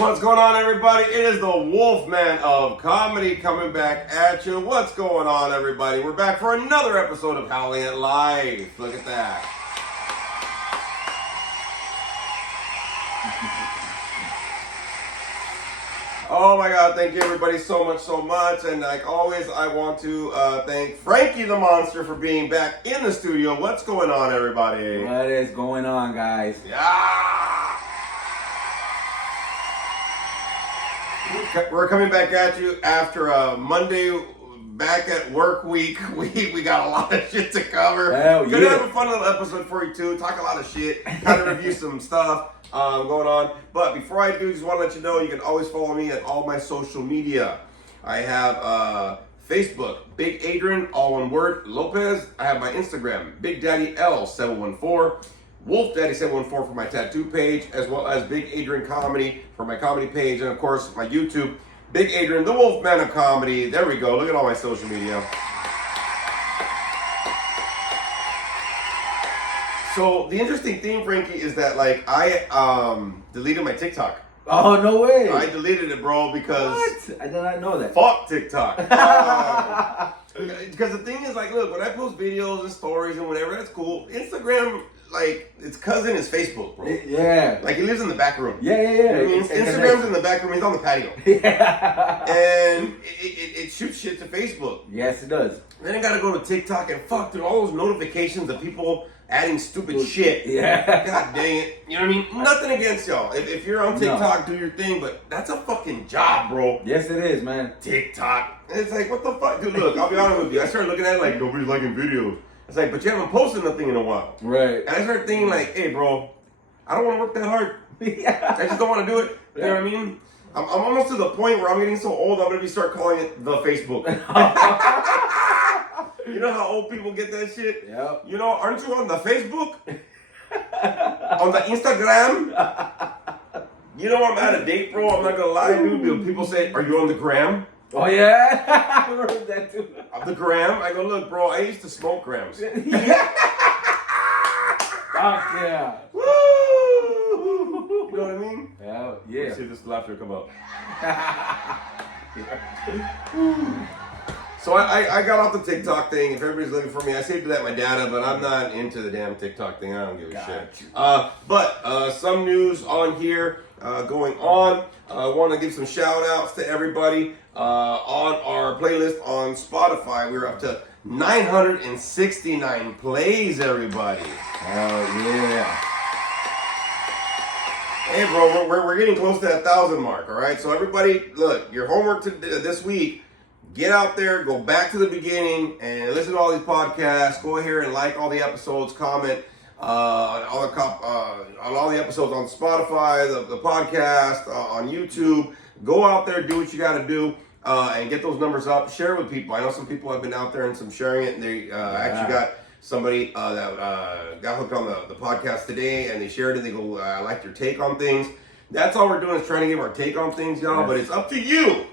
What's going on, everybody? It is the Wolfman of Comedy coming back at you. What's going on, everybody? We're back for another episode of Howling at Life. Look at that. Oh my God, thank you everybody so much. And like always, I want to thank Frankie the Monster for being back in the studio. What's going on, everybody? What is going on, guys? Yeah! We're coming back at you after a Monday back at work week. We got a lot of shit to cover. Hell Gonna yeah. have a fun little episode for you too. Talk a lot of shit. Kind of review some stuff going on. But before I do, just want to let you know you can always follow me at all my social media. I have Facebook, Big Adrian, all one word, Lopez. I have my Instagram, Big Daddy L714. Wolf Daddy 714 for my tattoo page, as well as Big Adrian Comedy for my comedy page, and of course my YouTube, Big Adrian, the Wolfman of Comedy. There we go. Look at all my social media. So the interesting thing, Frankie, is that like I deleted my TikTok. Oh, no way. I deleted it, bro, because What? I did not know that. fuck TikTok. Because the thing is, like, look, when I post videos and stories and whatever, that's cool. Instagram, like, its cousin is Facebook, bro. Yeah. Like, he lives in the back room. Yeah. I mean, Instagram's in the back room. He's on the patio. Yeah. And it shoots shit to Facebook. Yes, it does. Then I gotta go to TikTok and fuck through all those notifications of people adding stupid shit. Yeah. God dang it. You know what I mean? Nothing against y'all. If you're on TikTok, do your thing, but that's a fucking job, bro. Yes, it is, man. TikTok. And it's like, what the fuck? Dude, look, I'll be honest with you. I started looking at it like, nobody's liking videos. It's like, but you haven't posted nothing in a while. Right. And I started thinking like, hey, bro, I don't want to work that hard. Yeah. I just don't want to do it. You know what I mean? I'm almost to the point where I'm getting so old, I'm going to start calling it the Facebook. You know how old people get that shit? Yep. You know, aren't you on the Facebook? On the Instagram? You know I'm out of date, bro. I'm not going to lie, dude. People say, are you on the gram? Oh, yeah. I heard that too. The gram? I go, look, bro, I used to smoke grams. Yeah. Fuck yeah. Woo! You know what I mean? Hell Let's yeah. see if this laughter come up. So I got off the TikTok thing. If everybody's looking for me, I saved that my data, but I'm not into the damn TikTok thing. I don't give a shit. But some news on here going on. I want to give some shout outs to everybody on our playlist on Spotify. We're up to 969 plays, everybody. Hell yeah. Hey, bro, we're getting close to that 1,000 mark, all right? So everybody, look, your homework this week, get out there, go back to the beginning, and listen to all these podcasts. Go here and like all the episodes, comment on all the episodes on Spotify, the podcast, on YouTube. Go out there, do what you got to do, and get those numbers up. Share it with people. I know some people have been out there and some sharing it, and they actually got somebody that got hooked on the podcast today, and they shared it. They go, I like your take on things. That's all we're doing is trying to give our take on things, y'all, but it's up to you.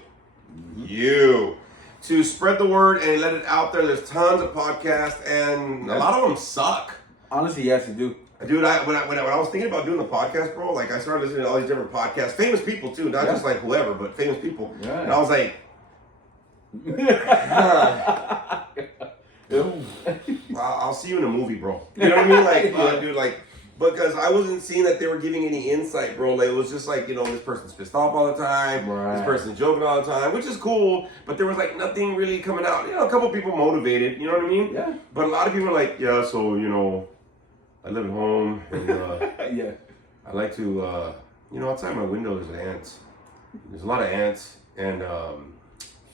You to spread the word and let it out there. There's tons of podcasts, and a lot of them suck. Honestly, yes, you do. Dude, when I was thinking about doing the podcast, bro, like I started listening to all these different podcasts, famous people too, not just like whoever, but famous people. Yeah. And I was like, I'll see you in a movie, bro. You know what I mean? Like, dude, like. Because I wasn't seeing that they were giving any insight, bro. Like, it was just like, you know, this person's pissed off all the time. Right. This person's joking all the time, which is cool. But there was like nothing really coming out. You know, a couple people motivated. You know what I mean? Yeah. But a lot of people are like, yeah, so, you know, I live at home. And Yeah. I like to, you know, outside my window there's ants. There's a lot of ants. And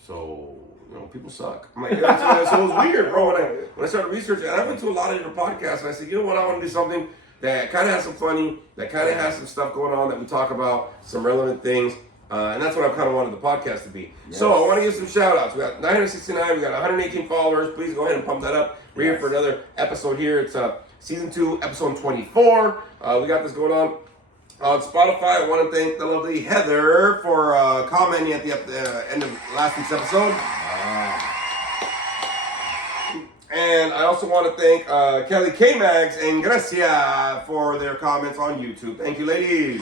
so, you know, people suck. I'm like, yeah, so it was weird, bro. When I started researching, and I went to a lot of different podcasts. And I said, you know what, I want to do something that kind of has some funny, that kind of has some stuff going on that we talk about, some relevant things. And that's what I kind of wanted the podcast to be. Yes. So I want to give some shout outs. We got 969, we got 118 followers. Please go ahead and pump that up. We're here for another episode here. It's season 2, episode 24. We got this going on Spotify. I want to thank the lovely Heather for commenting at the end of last week's episode. And I also want to thank Kelly K-Mags and Gracia for their comments on YouTube. Thank you, ladies.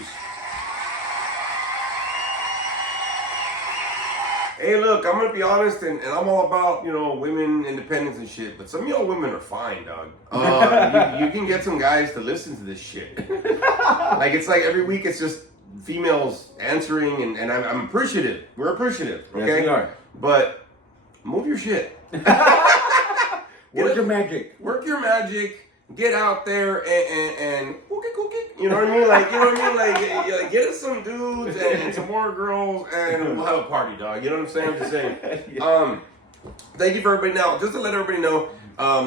Hey, look, I'm gonna be honest, and I'm all about, you know, women independence and shit. But some of y'all women are fine, dog. You can get some guys to listen to this shit. Like it's like every week, it's just females answering, and I'm appreciative. We're appreciative, okay? Yes, we are. But move your shit. Work your magic. Work your magic. Get out there and you know what I mean? Like, you know what I mean? Like get us some dudes and some more girls, and we'll have a party, dog. You know what I'm saying? I'm just saying. Yeah. Thank you for everybody. Now, just to let everybody know,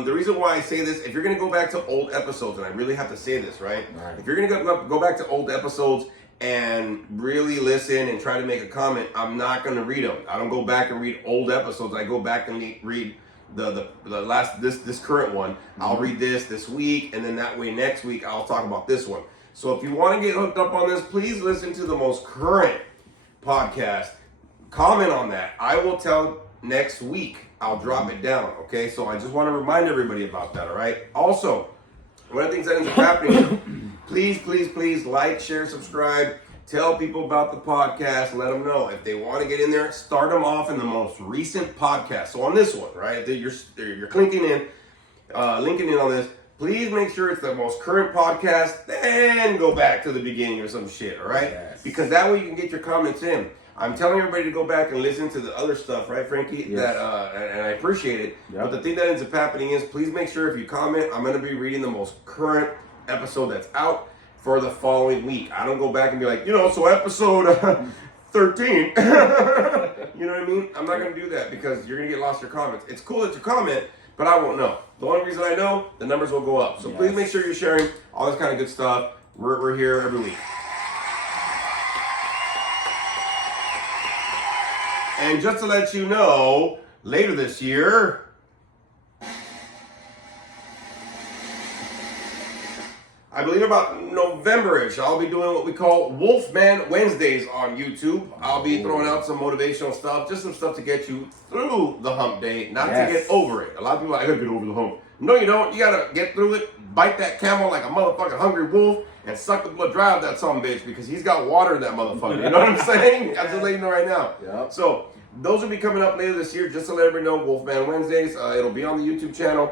the reason why I say this, if you're gonna go back to old episodes, and I really have to say this, right? Right. If you're gonna go back to old episodes and really listen and try to make a comment, I'm not gonna read them. I don't go back and read old episodes. I go back and read the last this current one. I'll read this week, and then that way next week I'll talk about this one. So if you want to get hooked up on this, please listen to the most current podcast. Comment on that. I will tell next week. I'll drop it down. Okay, so I just want to remind everybody about that. All right. Also, one of the things that ends up happening, please like, share, subscribe. Tell people about the podcast. Let them know. If they want to get in there, start them off in the most recent podcast. So on this one, right, you're clinking in, linking in on this. Please make sure it's the most current podcast, then go back to the beginning or some shit, all right? Yes. Because that way you can get your comments in. I'm telling everybody to go back and listen to the other stuff, right, Frankie? Yes. And I appreciate it. Yep. But the thing that ends up happening is, please make sure if you comment, I'm going to be reading the most current episode that's out for the following week. I don't go back and be like, you know, so episode 13. You know what I mean? I'm not going to do that because you're going to get lost in your comments. It's cool that you comment, but I won't know. The only reason I know, the numbers will go up. So Yes. please make sure you're sharing all this kind of good stuff. We're here every week. And just to let you know, later this year, I believe about November-ish, I'll be doing what we call Wolfman Wednesdays on YouTube. I'll be throwing out some motivational stuff, just some stuff to get you through the hump day, not Yes. to get over it. A lot of people are like, I gotta get over the hump. No, you don't. You gotta get through it, bite that camel like a motherfucking hungry wolf, and suck the blood dry out of that son of a bitch because he's got water in that motherfucker. You know what I'm saying? I'm just letting you know right now. Yep. So, those will be coming up later this year, just to let everybody know, Wolfman Wednesdays. It'll be on the YouTube channel,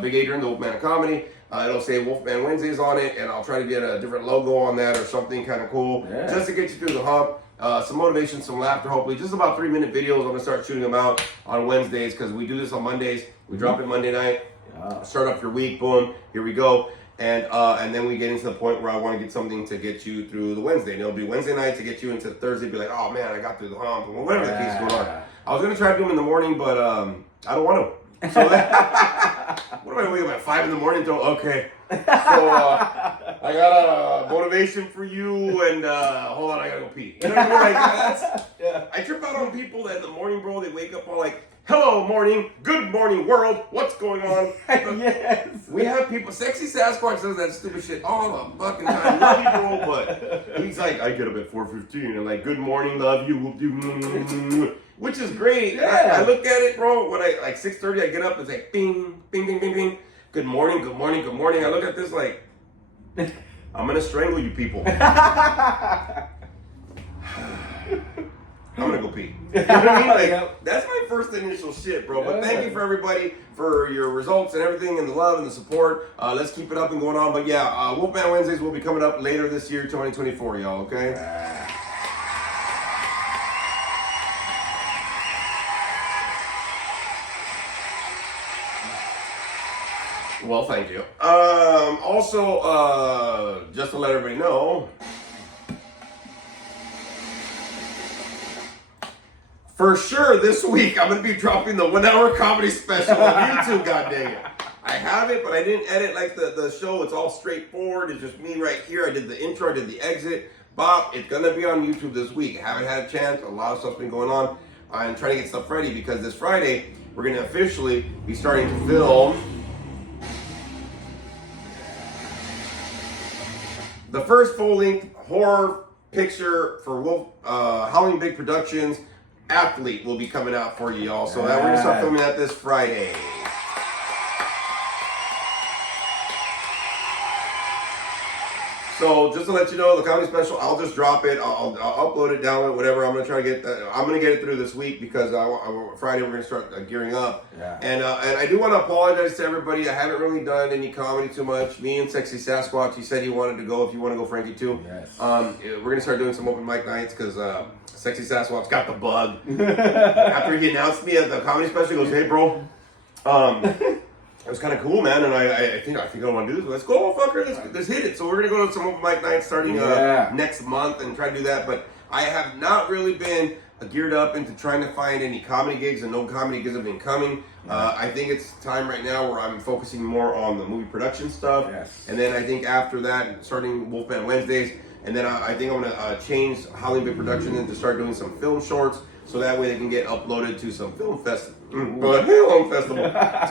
Big Adrian, the Wolfman of Comedy. It'll say Wolfman Wednesdays on it, and I'll try to get a different logo on that or something kind of cool, Yeah. just to get you through the hump. Some motivation, some laughter, hopefully. Just about 3-minute videos. I'm going to start shooting them out on Wednesdays because we do this on Mondays. We drop it Monday night. Start off your week, boom, here we go. And then we get into the point where I want to get something to get you through the Wednesday. And it'll be Wednesday night to get you into Thursday, be like, oh man, I got through the hump, or whatever the case is going on. I was going to try to do them in the morning, but I don't want to. So what am I wake up at 5 in the morning? Okay. So I got a motivation for you, and hold on, I gotta go pee. You know what I mean? Like, Yeah. I trip out on people that in the morning, bro, they wake up all like, hello, morning, good morning, world, what's going on? Yes. We have people, Sexy Sasquatch says that stupid shit all the fucking time. Love you, bro, but he's like, I get up at 4:15 and like, good morning, love you, whoop you, which is great. Yeah. I look at it, bro, when I, like 6:30, I get up, it's like, bing, bing, bing, bing, bing. Good morning, good morning, good morning. I look at this like, I'm gonna strangle you people. I'm gonna go pee. You know what I mean? Like, Yep. that's my first initial shit, bro. But Yeah. thank you for everybody for your results and everything, and the love and the support. Let's keep it up and going on. But yeah, Wolfman Wednesdays will be coming up later this year, 2024, y'all. Okay. Well, thank you. Also, just to let everybody know, for sure this week I'm going to be dropping the 1-hour comedy special on YouTube, goddamn it. I have it, but I didn't edit like the show. It's all straightforward. It's just me right here. I did the intro, I did the exit. Bob, it's going to be on YouTube this week. I haven't had a chance. A lot of stuff's been going on. I'm trying to get stuff ready because this Friday, we're going to officially be starting to film the first full-length horror picture for Howling Big Productions. Athlete will be coming out for you, y'all. So that we're gonna start filming that this Friday. So just to let you know, the comedy special, I'll just drop it. I'll upload it, download it, whatever. I'm gonna try to get. I'm gonna get it through this week because Friday we're gonna start gearing up. Yeah. And I do want to apologize to everybody. I haven't really done any comedy too much. Me and Sexy Sasquatch, he said he wanted to go. If you want to go, Frankie too. Yes. We're gonna start doing some open mic nights because Sexy Sasquatch got the bug. After he announced me at the comedy special, he goes, "Hey, bro." It was kind of cool, man, and I think I want to do this. Let's go, fucker. Let's hit it. So we're gonna go to some open mic nights starting next month and try to do that. But I have not really been geared up into trying to find any comedy gigs, and no comedy gigs have been coming. I think it's time right now where I'm focusing more on the movie production stuff. Yes. And then I think after that, starting Wolfman Wednesdays, and then I think I'm gonna change Hollywood Big Production and to start doing some film shorts. So that way they can get uploaded to some film to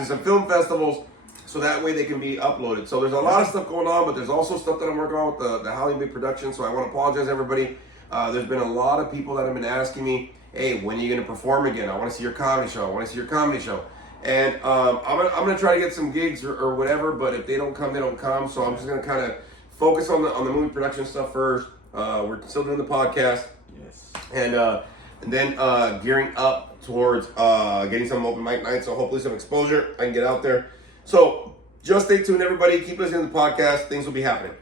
some film festivals. So that way they can be uploaded. So there's a lot of stuff going on, but there's also stuff that I'm working on with the Hollywood Big Production. So I want to apologize, everybody. There's been a lot of people that have been asking me, "Hey, when are you going to perform again? I want to see your comedy show. I want to see your comedy show." And I'm gonna try to get some gigs or whatever. But if they don't come, they don't come. So I'm just gonna kind of focus on the movie production stuff first. We're still doing the podcast. Yes. And then gearing up towards getting some open mic nights, so hopefully some exposure. I can get out there. So just stay tuned, everybody. Keep listening to the podcast. Things will be happening.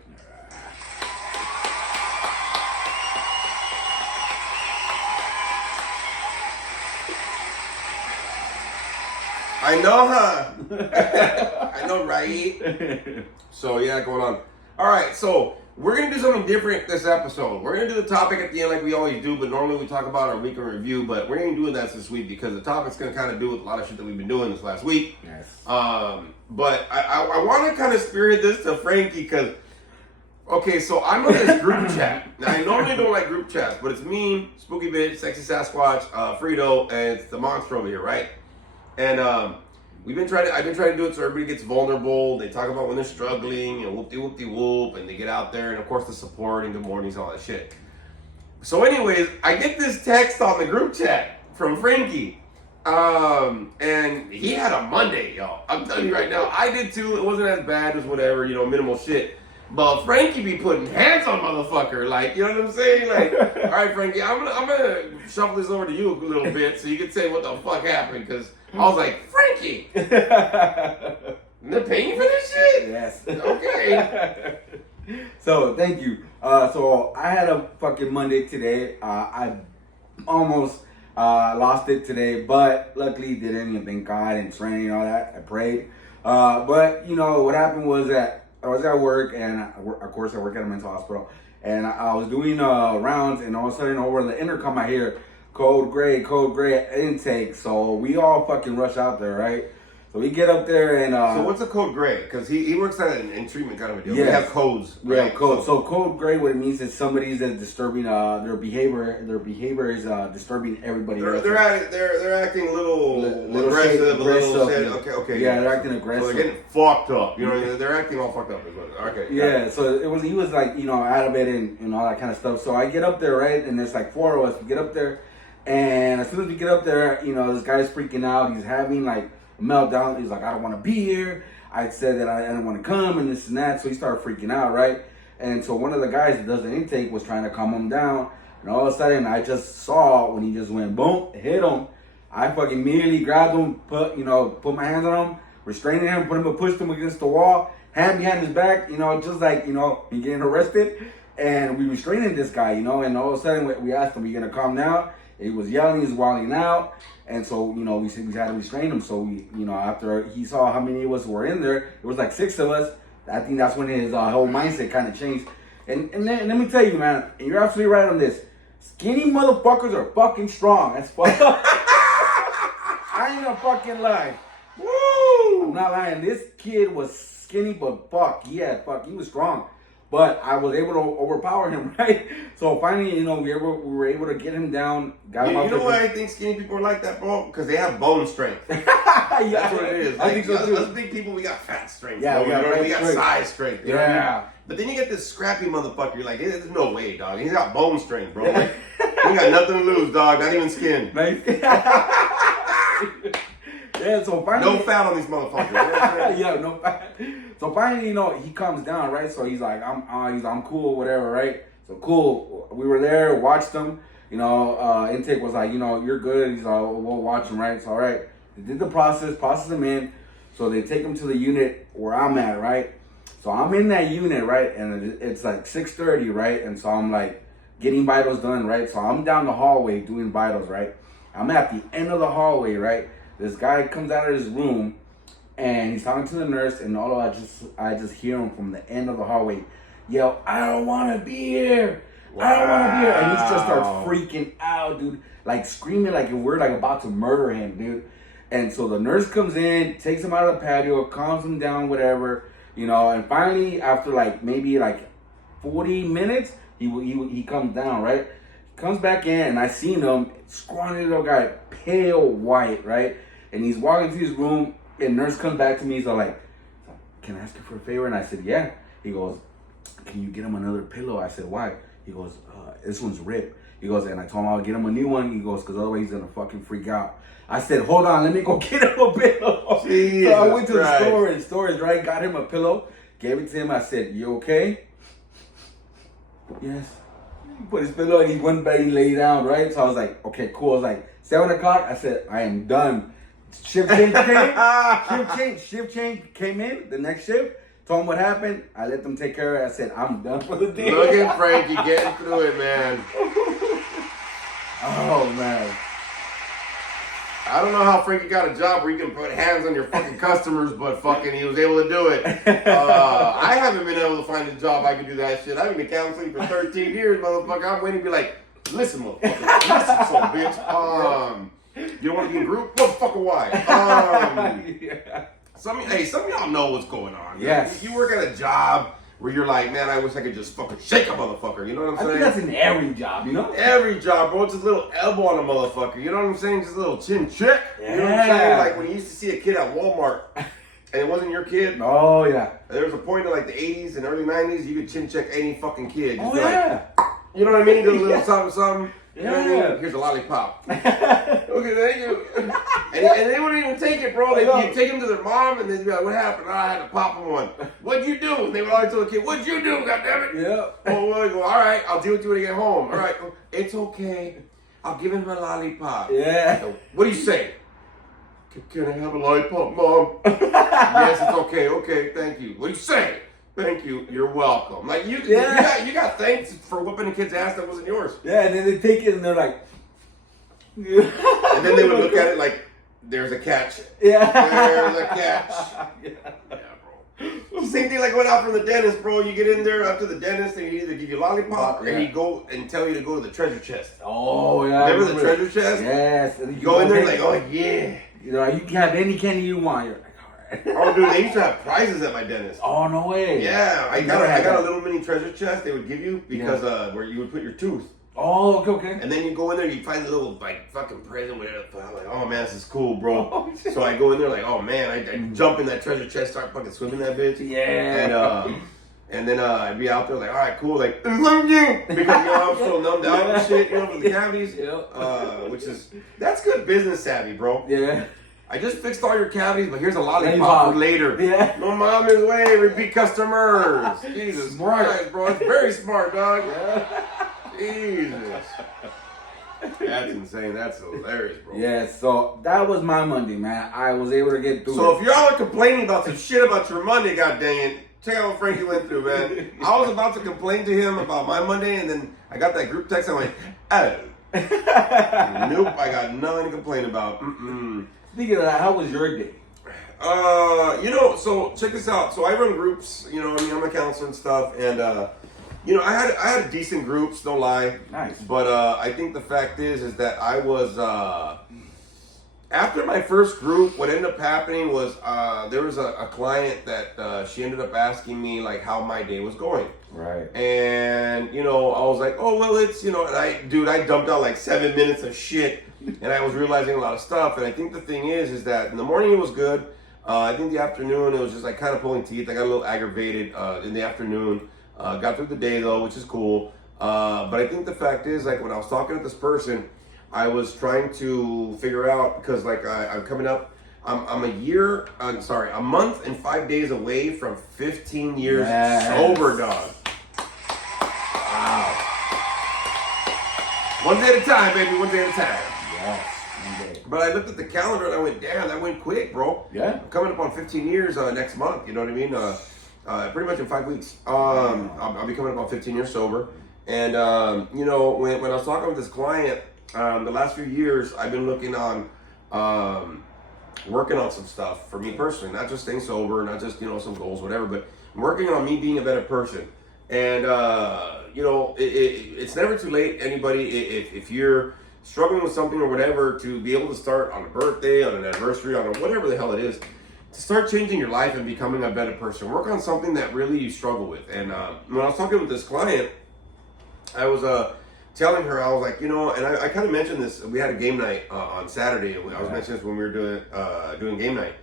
I know, huh? I know, right? So yeah, going on. All right, so we're going to do something different this episode. We're going to do the topic at the end like we always do, but normally we talk about our week in review, but we're going to do that this week because the topic's going to kind of do with a lot of shit that we've been doing this last week. Yes. But I want to kind of spirit this to Frankie because, okay, so I'm on this group chat. Now, I normally don't like group chats, but it's me, Spooky Bitch, Sexy Sasquatch, Frito, and it's the monster over here, right? And I've been trying to do it so everybody gets vulnerable. They talk about when they're struggling and whoop-de-whoop-de-whoop, and they get out there, and of course the support and good mornings, all that shit. So anyways, I get this text on the group chat from Frankie. And he had a Monday, y'all. I'm telling you right now, I did too. It wasn't as bad as whatever, minimal shit. But Frankie be putting hands on motherfucker, like, you know what I'm saying? Like, all right, Frankie, I'm gonna shuffle this over to you a little bit so you can say what the fuck happened, because I was like, Frankie, they're paying you for this shit? Yes. Okay. So thank you. So I had a fucking Monday today. I almost lost it today, but luckily didn't. And thank God, and training and all that. I prayed. But what happened was that I was at work, and of course I work at a mental hospital, and I was doing rounds, and all of a sudden over the intercom I hear code gray intake. So we all fucking rush out there, right? So we get up there and so what's a code gray? Because he works at in treatment kind of a deal. Yes. We have codes. We Right? have codes. So code gray, what it means is somebody's disturbing their behavior. Their behavior is disturbing everybody else. They're acting a little aggressive, Okay. Yeah, they're acting aggressive. So they're getting fucked up. They're acting all fucked up. Okay. Yeah, so he was like, out of it and all that kind of stuff. So I get up there, right? And there's like 4 of us. We get up there, and as soon as we get up there, this guy's freaking out. He's having like a meltdown. He's like, I don't want to be here. I said that I didn't want to come and this and that. So he started freaking out, right? And so one of the guys that does the intake was trying to calm him down. And all of a sudden, I just saw when he just went boom, hit him. I fucking immediately grabbed him, put my hands on him, restraining him, pushed him against the wall, hand behind his back, just like, he getting arrested. And we restraining this guy, and all of a sudden we asked him, "Are you gonna calm down?" He was yelling, he was wilding out. And so, we said we had to restrain him. So we, after he saw how many of us were in there, it was like 6 of us. I think that's when his whole mindset kind of changed. And let me tell you, man, and you're absolutely right on this. Skinny motherfuckers are fucking strong. That's fucked up. I ain't gonna fucking lie. Woo! I'm not lying. This kid was skinny, but he was strong. But I was able to overpower him, right? So finally, we were able to get him down. Got him You know why I think skinny people are like that, bro? Because they have bone strength. That's what it is. I think so too. Us big people, we got fat strength. Yeah, bro. we we got strength. size strength. You know what I mean? But then you get this scrappy motherfucker. You're like, there's no way, dog. He's got bone strength, bro. Like, he got nothing to lose, dog. Not even skin. Nice. Yeah, so finally. No fat on these motherfuckers. You know what I'm saying? Yeah, no fat. So finally, you know, he comes down, right? So he's like, I'm cool, whatever, right? So cool. We were there, watched him. You know, intake was like, you know, you're good. He's like, we'll watch him, right? So all right, they did the process him in. So they take him to the unit where I'm at, right? So I'm in that unit, right? And it's like 6:30, right? And so I'm like getting vitals done, right? So I'm down the hallway doing vitals, right? I'm at the end of the hallway, right? This guy comes out of his room and he's talking to the nurse, and all I just hear him from the end of the hallway yell, "I don't want to be here. I don't want to be here." And he just starts freaking out, dude, like screaming like we're like about to murder him, dude. And so the nurse comes in, takes him out of the patio, calms him down, whatever, you know. And finally, after like maybe like 40 minutes, he comes down, right? Comes back in, and I seen him, scrawny little guy, pale white, right? And he's walking to his room, and nurse comes back to me. He's all like, "Can I ask you for a favor?" And I said, "Yeah." He goes, "Can you get him another pillow?" I said, "Why?" He goes, "This one's ripped." He goes, and I told him I'll get him a new one. He goes, "Because otherwise he's gonna fucking freak out." I said, "Hold on, let me go get him a pillow." Jesus So I went to Christ. the stores, right? Got him a pillow, gave it to him. I said, "You okay?" "Yes." He put his pillow and he went back and lay down, right? So I was like, "Okay, cool." I was like, 7 o'clock. I said, "I am done." Shift change came in, the next shift. Told him what happened. I let them take care of it. I said, "I'm done for the day." Look at Frankie getting through it, man. Oh, man. I don't know how Frankie got a job where you can put hands on your fucking customers, but fucking he was able to do it. I haven't been able to find a job I can do that shit. I've been counseling for 13 years, motherfucker. I'm waiting to be like, "Listen, motherfucker. Listen, son of a bitch. You don't want to be in group? Motherfucker, why?" Yeah. Some of y'all know what's going on. Yes. You work at a job where you're like, "Man, I wish I could just fucking shake a motherfucker." You know what I'm I saying? think that's in every job, you know? Every job, bro. Just a little elbow on a motherfucker. You know what I'm saying? Just a little chin check. You know what I'm saying? Yeah. Like when you used to see a kid at Walmart and it wasn't your kid. Oh, yeah. There was a point in like the 80s and early 90s, you could chin check any fucking kid. Just Oh, be like, yeah. you know what I mean? Do a little Yeah. something. You know what I Yeah. mean? Here's a lollipop. Okay, thank you. And they wouldn't even take it, bro. You'd take them to their mom and they'd be like, "What happened?" "Oh, I had to pop them one." "What'd you do?" And they would always tell the kid, "What'd you do, goddammit?" Yeah. Oh, well, I go, "All right, I'll deal with you when I get home." "All right, it's okay. I'll give him a lollipop." Yeah. "What do you say?" Can I have a lollipop, Mom?" "Yes, it's okay. Okay, thank you." "What do you say?" "Thank you. You're welcome." Like you got thanks for whooping a kid's ass that wasn't yours. Yeah, and then they take it and they're like, And then they would look at it like, "There's a catch. yeah. There's a catch." Yeah, bro. Same thing like going out from the dentist, bro. You get in there after the dentist, and he either give you a lollipop or he go and tell you to go to the treasure chest. Oh, yeah. Remember the treasure chest? Yes. You go in there like, "Oh yeah." You know, you can have any candy you want. You're like, all right. Oh, dude, they used to have prizes at my dentist. Oh, no way. Yeah, I never got had a that. little mini treasure chest they would give you because where you would put your tooth. Oh, okay. And then you go in there, you find a little like fucking present, whatever. I'm like, "Oh man, this is cool, bro." Oh, shit. So I go in there like, "Oh man," I jump in that treasure chest, start fucking swimming that bitch. Yeah. And then I'd be out there like, "All right, cool," like, "Love you," because you know I'm still numbed out and shit, you know, from the cavities. Yeah. That's good business savvy, bro. Yeah. "I just fixed all your cavities, but here's a lollipop for later." Yeah. "No mom is way, repeat customers." Jesus Smart. Christ, bro. It's very smart, dog. Yeah. Jesus. That's insane. That's hilarious, bro. Yeah, so that was my Monday, man. I was able to get through So it. if y'all are complaining about some shit about your Monday, god dang it, check out what Frankie went through, man. I was about to complain to him about my Monday, and then I got that group text. I went, "Oh, nope, I got nothing to complain about." Speaking of that, how was your day? So check this out. So I run groups. You know, I mean, I'm a counselor and stuff, and I had decent groups. Don't lie. Nice. But I think the fact is that I was after my first group. What ended up happening was there was a client that she ended up asking me like how my day was going. Right. And I was like, "Oh well, it's and I dumped out like 7 minutes of shit, and I was realizing a lot of stuff. And I think the thing is that in the morning it was good. I think the afternoon it was just like kind of pulling teeth. I got a little aggravated in the afternoon. Got through the day though, which is cool. But I think the fact is like when I was talking to this person, I was trying to figure out because like I'm coming up I'm a month and 5 days away from 15 years Yes. sober, dog. Wow. One day at a time, baby, one day at a time. Yes. One day. But I looked at the calendar and I went, damn, that went quick, bro. Yeah. I'm coming up on 15 years next month, you know what I mean? Pretty much in 5 weeks. I'll be coming up on 15 years sober. And, you know, when I was talking with this client, the last few years, I've been looking on, working on some stuff for me personally, not just staying sober, not just, you know, some goals, whatever, but working on me being a better person. And, you know, it's never too late, anybody, if you're struggling with something or whatever, to be able to start on a birthday, on an anniversary, on whatever the hell it is, to start changing your life and becoming a better person. Work on something that really you struggle with. And when I was talking with this client, I was telling her, I was like, you know, and I kind of mentioned this. We had a game night on Saturday. I was mentioning this when we were doing game night.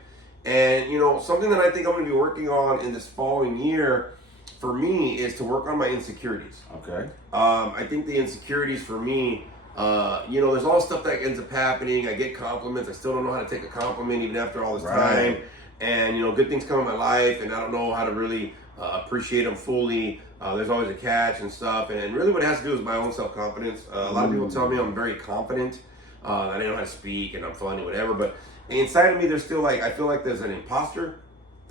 And, you know, something that I think I'm going to be working on in this following year for me is to work on my insecurities. Okay. I think the insecurities for me, you know, there's all stuff that ends up happening. I get compliments. I still don't know how to take a compliment even after all this time. And, you know, good things come in my life and I don't know how to really appreciate them fully. There's always a catch and stuff. And really what it has to do is my own self-confidence. A lot of people tell me I'm very confident. I don't know how to speak and I'm funny, whatever. But inside of me, there's still like, I feel like there's an imposter.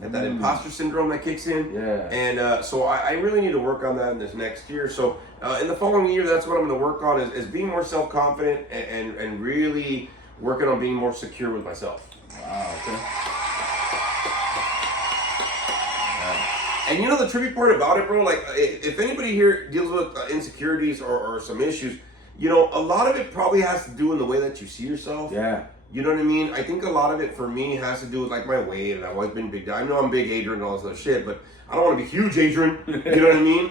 And that imposter syndrome that kicks in. Yeah. And so I really need to work on that in this next year. So in the following year, that's what I'm going to work on is being more self-confident and really working on being more secure with myself. Wow, okay. And you know the tricky part about it, bro, like if anybody here deals with insecurities or some issues, you know, a lot of it probably has to do in the way that you see yourself. Yeah. You know what I mean? I think a lot of it for me has to do with like my weight, and I've always been big. I know I'm big Adrian and all this other shit, but I don't want to be huge Adrian. You know what I mean?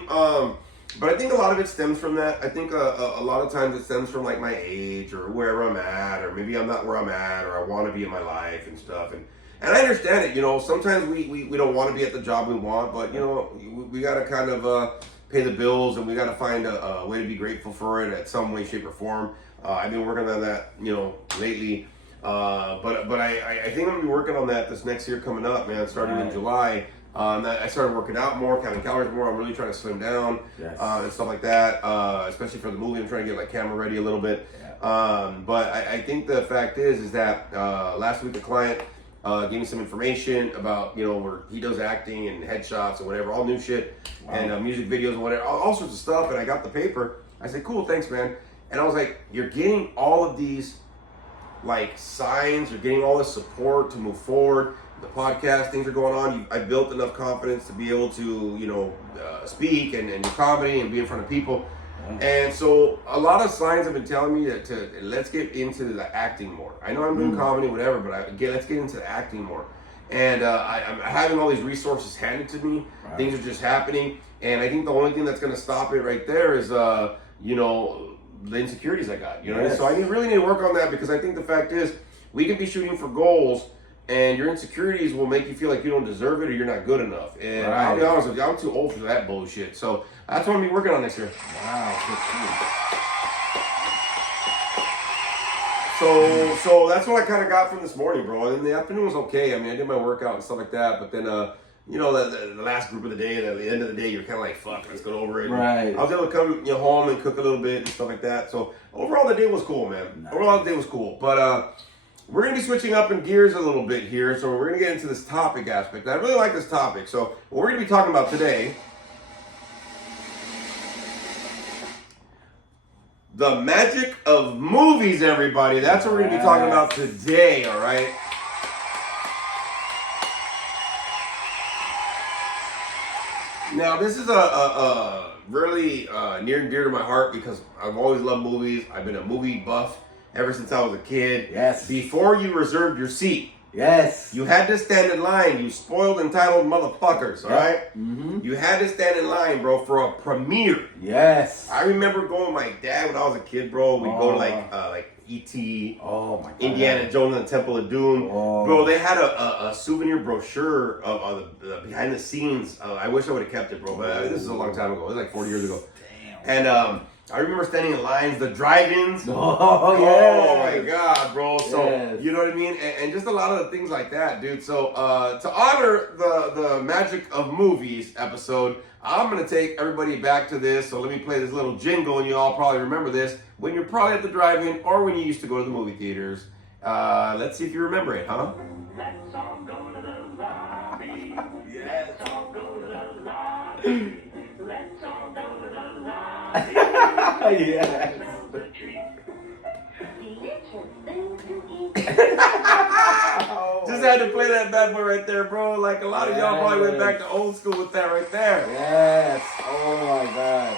But I think a lot of it stems from that. I think a lot of times it stems from like my age or where I'm at, or maybe I'm not where I'm at, or I want to be in my life and stuff. And I understand it. You know, sometimes we don't want to be at the job we want, but you know, we got to kind of pay the bills, and we got to find a way to be grateful for it at some way, shape, or form. I've been working on that, you know, lately. But I think I'm gonna be working on that this next year coming up, man. Starting in July. I started working out more, counting calories more. I'm really trying to slim down and stuff like that. Especially for the movie, I'm trying to get like camera ready a little bit. But I think the fact is that last week a client gave me some information about, you know, where he does acting and headshots and whatever, all new shit, and music videos and whatever, all sorts of stuff. And I got the paper. I said, cool, thanks, man. And I was like, you're getting all of these like signs, you're getting all this support to move forward. The podcast, things are going on. I built enough confidence to be able to, you know, speak and do comedy and be in front of people. And so a lot of signs have been telling me that let's get into the acting more. I know I'm doing comedy, whatever, but let's get into the acting more. And I'm having all these resources handed to me. Things are just happening. And I think the only thing that's going to stop it right there is, you know, the insecurities I got, you know. So I really need to work on that, because I think the fact is we can be shooting for goals and your insecurities will make you feel like you don't deserve it or you're not good enough. And I'll be honest with you, I'm too old for that bullshit. So that's what I'm gonna be working on next year. So that's what I kind of got from this morning, bro. And then the afternoon was okay. I mean, I did my workout and stuff like that, but then you know, the last group of the day, at the end of the day, you're kind of like, fuck, let's get over it. Right. I was able to come, you know, home and cook a little bit and stuff like that. So overall, the day was cool, man. Overall, the day was cool. But we're going to be switching up in gears a little bit here. So we're going to get into this topic aspect. I really like this topic. So what we're going to be talking about today, the magic of movies, everybody. That's what we're going to be talking about today, all right? Now, this is a really near and dear to my heart, because I've always loved movies. I've been a movie buff ever since I was a kid. Yes. Before you reserved your seat. Yes. You had to stand in line, you spoiled, entitled motherfuckers, all right? Mm-hmm. You had to stand in line, bro, for a premiere. Yes. I remember going with my dad when I was a kid, bro. We'd go to like E.T., oh my God, Indiana Jones and the Temple of Doom. Oh. Bro, they had a souvenir brochure of the behind the scenes. I wish I would have kept it, bro, but this is a long time ago. It was like 40 years ago. Damn. And I remember standing in lines, the drive-ins. Oh, Oh my god, bro. So Yes. you know what I mean? And just a lot of the things like that, dude. So to honor the magic of movies episode, I'm gonna take everybody back to this. So let me play this little jingle, and you all probably remember this when you're probably at the drive-in or when you used to go to the movie theaters. Let's see if you remember it, huh? Let's all go to the lobby. Yes. Let's all go to the lobby. Let's all go to the lobby. Yes. The treat. Delicious things to eat. Just had to play that bad boy right there, bro. Like a lot of y'all probably went back to old school with that right there. Yes. Oh my God.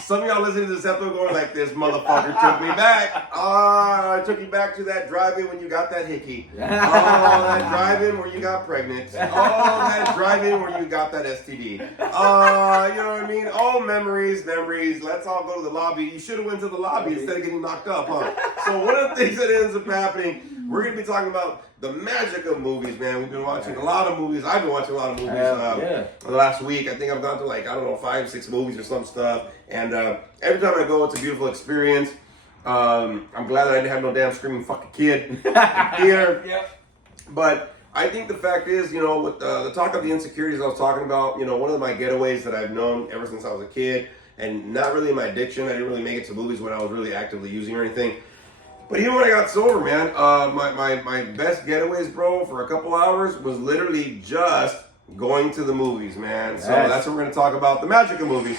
Some of y'all listening to this episode going like, this motherfucker took me back. I took you back to that drive-in when you got that hickey. Oh, that drive-in where you got pregnant. Oh, that drive-in where you got that STD. You know what I mean? Oh, memories. Let's all go to the lobby. You should have went to the lobby instead of getting knocked up, huh? So one of the things that ends up happening, we're going to be talking about the magic of movies, man. We've been watching a lot of movies. I've been watching a lot of movies the last week. I think I've gone to 5, 6 movies or some stuff. And every time I go, it's a beautiful experience. I'm glad that I didn't have no damn screaming fucking kid here. Yep. But I think the fact is, with the talk of the insecurities I was talking about, one of my getaways that I've known ever since I was a kid, and not really my addiction. I didn't really make it to movies when I was really actively using or anything. But even when I got sober, man, my best getaways, bro, for a couple hours was literally just going to the movies, man. So that's what we're going to talk about, the magic of movies.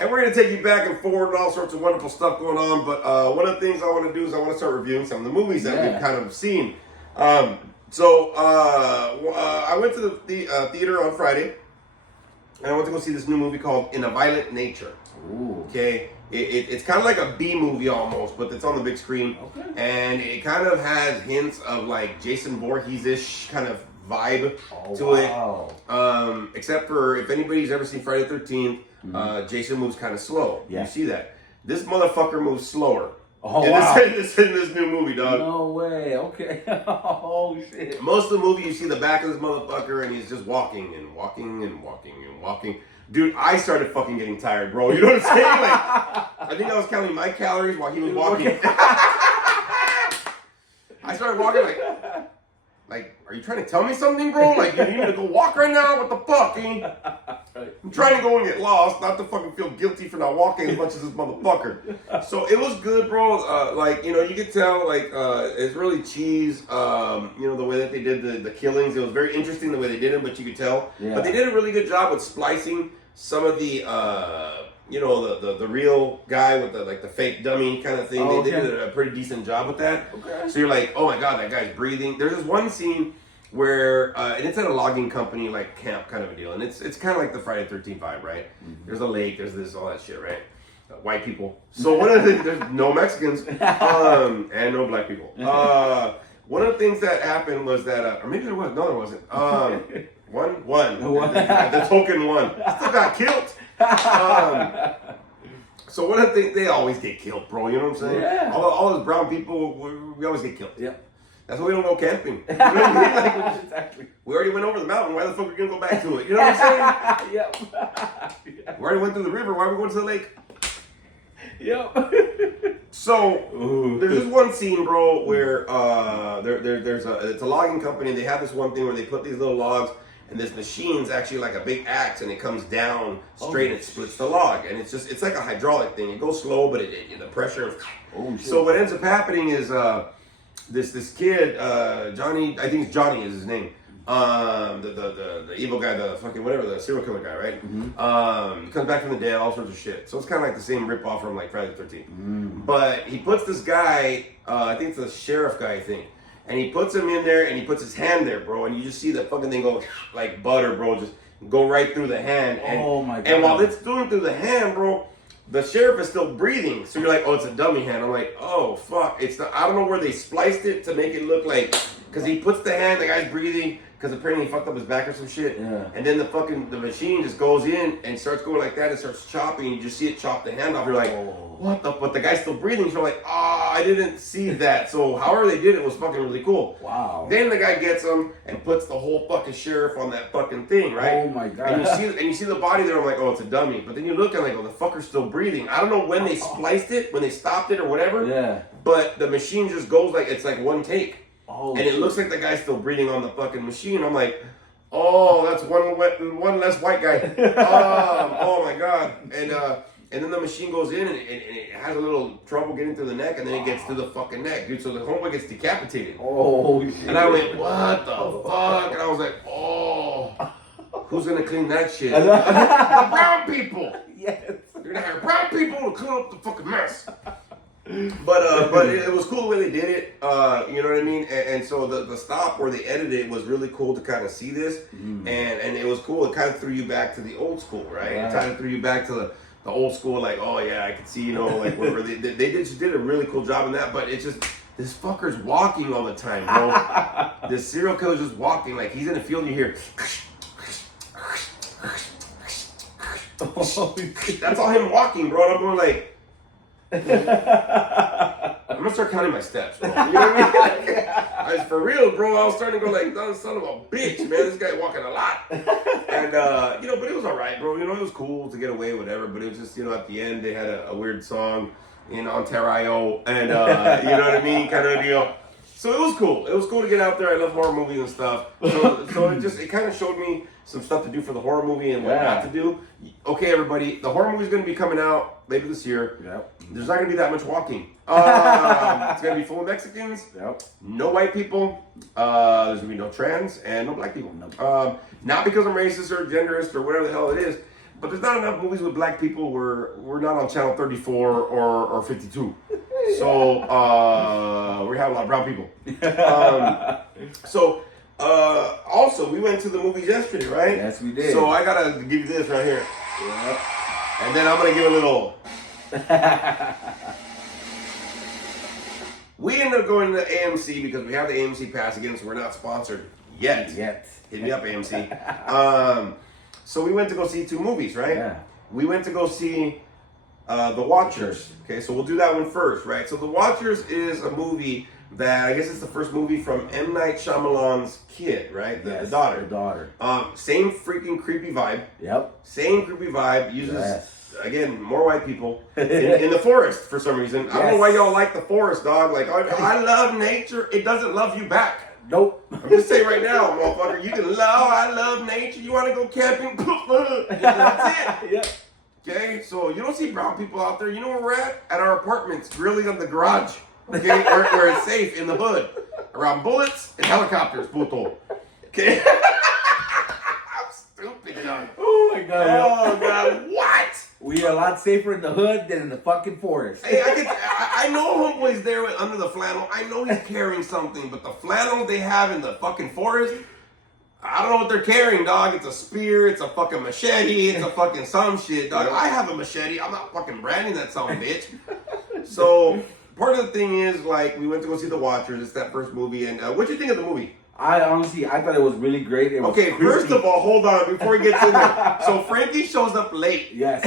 And we're going to take you back and forward and all sorts of wonderful stuff going on. But one of the things I want to do is I want to start reviewing some of the movies that we've kind of seen. I went to the theater on Friday, and I went to go see this new movie called In a Violent Nature. Ooh. Okay, it's kind of like a B movie almost, but it's on the big screen. Okay. And it kind of has hints of like Jason Voorhees-ish kind of vibe to it. Except for if anybody's ever seen Friday the 13th, Jason moves kind of slow. Yeah. You see that. This motherfucker moves slower. Oh, in wow. this new movie, dog. No way. Okay. Oh, shit. Most of the movie, you see the back of this motherfucker, and he's just walking and walking and walking and walking. Dude, I started fucking getting tired, bro. You know what I'm saying? I think I was counting my calories while he was walking. I started walking like, are you trying to tell me something, bro? Like, you need me to go walk right now? What the fuck, eh? I'm trying to go and get lost, not to fucking feel guilty for not walking as much as this motherfucker. So it was good, bro. You could tell, it's really cheese. The way that they did the killings, it was very interesting the way they did it, but you could tell. Yeah. But they did a really good job with splicing some of the, the real guy with the fake dummy kind of thing. They did a pretty decent job with that. Okay. So you're like, oh my god, that guy's breathing. There's this one scene where and it's at a logging company camp kind of a deal, and it's kind of like the Friday 13th vibe, right? Mm-hmm. There's a lake, there's this, all that shit, right? White people. So one of the things, there's no Mexicans and no black people. One of the things that happened was that, or maybe there was, no, there wasn't. One. The token one still got killed. So one of the things, they always get killed, bro. You know what I'm saying? Yeah. All those brown people, we always get killed. Yep. That's why we don't go camping. You know what I mean? Exactly. We already went over the mountain. Why the fuck are we gonna go back to it? You know what I'm saying? Yep. We already went through the river. Why are we going to the lake? Yep. So there's this one scene, bro, where it's a logging company. They have this one thing where they put these little logs, and this machine's actually like a big axe, and it comes down straight and it splits the log, and it's like a hydraulic thing. It goes slow, but the pressure. Oh, shit. So what ends up happening is this kid, Johnny, I think it's Johnny is his name. The evil guy, the fucking whatever, the serial killer guy, right? Mm-hmm. He comes back from the dead, all sorts of shit. So it's kind of like the same ripoff from Friday the 13th. Mm. But he puts this guy, I think it's the sheriff guy, I think. And he puts him in there, and he puts his hand there, bro. And you just see that fucking thing go like butter, bro. Just go right through the hand. And, oh my god! And while it's doing through the hand, bro, the sheriff is still breathing. So you're like, oh, it's a dummy hand. I'm like, oh fuck, it's the. I don't know where they spliced it to make it look like Because he puts the hand, the guy's breathing, because apparently he fucked up his back or some shit. Yeah. And then the machine just goes in and starts going like that and starts chopping. You just see it chop the hand off. You're like, what the? But the guy's still breathing. So you're like, I didn't see that. So however they did it was fucking really cool. Wow. Then the guy gets him and puts the whole fucking sheriff on that fucking thing, right? Oh my god. And you see the body there. I'm like, it's a dummy. But then you look and like, the fucker's still breathing. I don't know when they spliced it, when they stopped it or whatever. Yeah. But the machine just goes like it's like one take. Oh, And it looks like the guy's still breathing on the fucking machine. I'm like, that's one less white guy. Oh my god. And then the machine goes in and it has a little trouble getting through the neck, and then it gets to the fucking neck, dude. So the homeboy gets decapitated. Oh shit. And I went, what the fuck? And I was like, who's gonna clean that shit? The brown people. Yes. You're gonna have brown people to clean up the fucking mess. But it was cool the way they did it. You know what I mean? And so the stop where they edited it was really cool to kind of see this, and it was cool. It kind of threw you back to the old school, right? It kind of threw you back to the old school, like, I could see, like whatever they just did a really cool job in that. But it's just this fucker's walking all the time, bro. This serial killer's just walking, like he's in the field and you hear. That's all him walking, bro. And I'm going like. I'm gonna start counting my steps, bro. You know what I mean? I was, for real, bro. I was starting to go like, son of a bitch, man. This guy walking a lot. And but it was alright, bro. It was cool to get away, whatever. But it was just, at the end they had a weird song in Ontario, and you know what I mean, kind of deal. So it was cool. It was cool to get out there. I love horror movies and stuff. So it kind of showed me some stuff to do for the horror movie and what not to do. Okay, everybody, the horror movie's going to be coming out later this year. Yep. There's not going to be that much walking. It's going to be full of Mexicans. Yep. No white people. There's going to be no trans and no black people. Not because I'm racist or genderist or whatever the hell it is, but there's not enough movies with black people. We're not on channel 34 or 52. So we have a lot of brown people. Also, we went to the movies yesterday, right? Yes, we did. So I gotta give you this right here. Yep. And then I'm gonna give a little. We ended up going to AMC because we have the AMC pass again, so we're not sponsored yet. Hit me up, AMC. So we went to go see 2 movies, right? Yeah. We went to go see The Watchers. Okay, so we'll do that one first, right? So The Watchers is a movie that I guess it's the first movie from M. Night Shyamalan's kid, right? The daughter. The daughter. Same freaking creepy vibe. Yep. Same creepy vibe. Uses again more white people in the forest for some reason. I don't know why y'all like the forest, dog. Like I love nature. It doesn't love you back. Nope. I'm just saying right now, motherfucker. You can I love nature. You want to go camping? That's it. Yep. Okay, so you don't see brown people out there. You know where we're at? At our apartments, grilling on the garage. Okay, where it's safe in the hood, around bullets and helicopters, puto. Okay. I'm stupid, dog. Oh my god. Oh god, what? We are a lot safer in the hood than in the fucking forest. Hey, I know homeboy's there under the flannel. I know he's carrying something, but the flannel they have in the fucking forest, I don't know what they're carrying, dog. It's a spear, it's a fucking machete, it's a fucking some shit, dog. I have a machete. I'm not fucking branding that son of a bitch. So, part of the thing is, like, we went to go see The Watchers. It's that first movie. And what'd you think of the movie? I thought it was really great. It was Okay, creepy. first of all, hold on before he gets in there. So, Frankie shows up late. Yes.